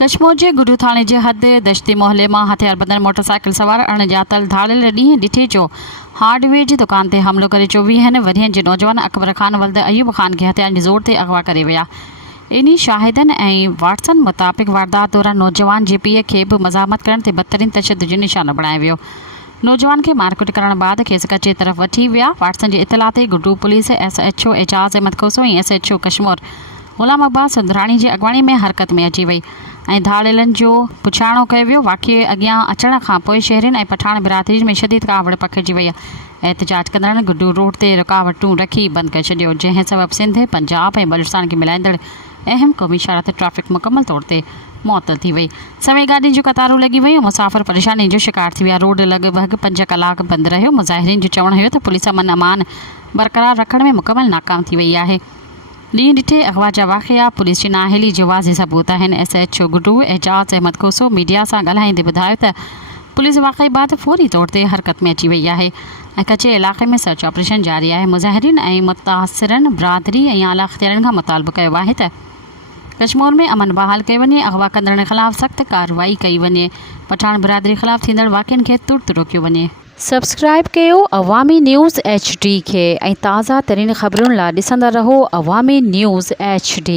कश्मीर जे गुडू थाणे जे हद दश्ती मोहल्ले में हथियारबंद मोटरसाइकिल सवार अणॼातल धाड़ियल ॾींहुं ॾिठे जो हार्डवेयर की दुकान ते हमलो करे 24 वरियनि जे नौजवान अकबर खान वल्द अयूब खान के हथियार के ज़ोर ते अगवा करे विया। इन्हीं शाहिदन ऐं वाटसन मुताबिक़ वारदात दौरान नौजवान जे पीउ खे बि मज़ामत करण ते बदतरीन तशद्दुद जो निशानो बणायो वियो। नौजवान के मारकुट करण बाद खेसि कचे तरफ़ वठी विया। वाटसन जी इतला ते गुडू पुलिस SHO एजाज़ अहमद खोसो ऐं SHO कश्मीर गुलाम अब्बास सुंदराणी जी अॻवानी में हरकत में अची वई ऐं धाड़ियलनि जो पुछाणो कयो वियो। वाक़िए अॻियां अचण खां पोइ शहरियुनि ऐं पठाण बिरादरी में शदीद कावड़ पखिड़िजी वई। एहतजाज कंदड़नि गुडू रोड ते रुकावटूं रखी बंदि करे छॾियो, जंहिं सबबि सिंध पंजाब ऐं बलूचिस्तान खे मिलाईंदड़ अहम क़ौमी सड़क ते ट्रैफ़िक मुकमल तौर ते मुअतल थी वई। समय गाॾियुनि जूं कतारूं लॻी वयूं। मुसाफ़िर परेशानी जो शिकार थी विया। रोड लॻभॻि 5 कलाक बंदि रहियो। मुज़ाहिरीन जो चवणु हुयो त पुलिस अमन अमान बरक़रार रखण में मुकमल नाकाम थी वई आहे। ॾींहुं ॾिठे अगवा जा वाक़िया पुलिस जी नाअहली जो वाज़े सबूत आहिनि। SHO गुडू एजाज़ अहमद खोसो मीडिया सां ॻाल्हाईंदे ॿुधायो त पुलिस वाक़ई बाद फौरी तौर ते हरकत में अची वई आहे ऐं कचे इलाक़े में सर्च ऑपरेशन जारी आहे। मुज़ाहिरीन ऐं मुतासिरन बिरादरी ऐं आला अख़्तियारनि खां मुतालबो कयो आहे त कश्मीर में अमन बहाल कयो वञे, अगवा कंदड़नि ख़िलाफ़ सख़्त कार्रवाई कई वञे, पठान बिरादरी ख़िलाफ़ थींदड़ वाक़िअनि खे तुर्त रोकियो वञे। सब्सक्राइब कयो अवामी न्यूज़ HD खे ऐं ताज़ा तरीन ख़बरुनि लाइ ॾिसंदा रहो अवामी न्यूज़ HD।